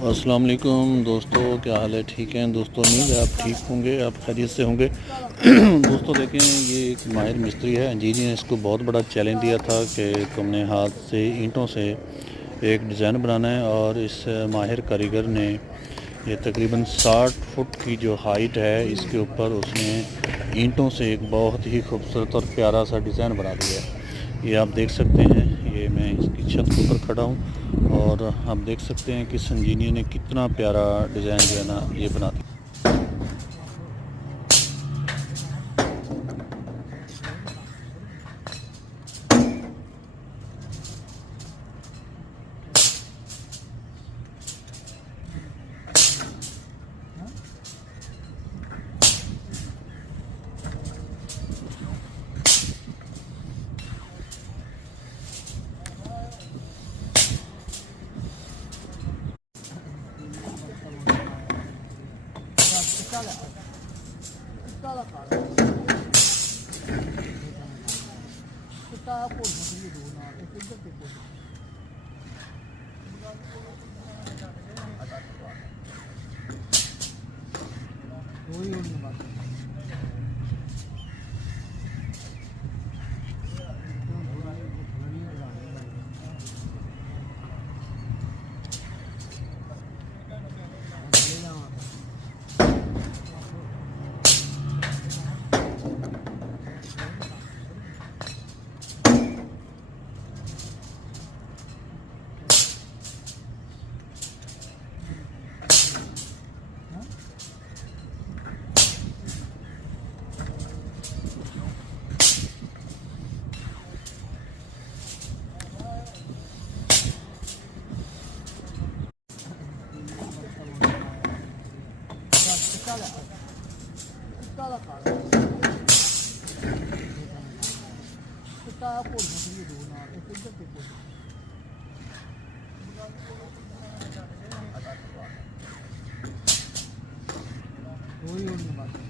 अस्सलाम वालेकुम दोस्तों, क्या हाल है? ठीक हैं दोस्तों, उम्मीद है आप ठीक होंगे, आप खैरियत से होंगे। दोस्तों देखें, ये एक माहिर मिस्त्री है। जी ने इसको बहुत बड़ा चैलेंज दिया था कि तुमने हाथ से ईंटों से एक डिज़ाइन बनाना है, और इस माहिर कारीगर ने ये तकरीबन 60 फुट की जो हाइट है, इसके ऊपर उसने ईंटों से एक बहुत ही खूबसूरत और प्यारा सा डिज़ाइन बना दिया है। ये आप देख सकते हैं, ये मैं इसकी छत के ऊपर खड़ा हूँ और आप देख सकते हैं कि संजीनिया ने कितना प्यारा डिज़ाइन जो है ना ये बना दिया। वही होने बात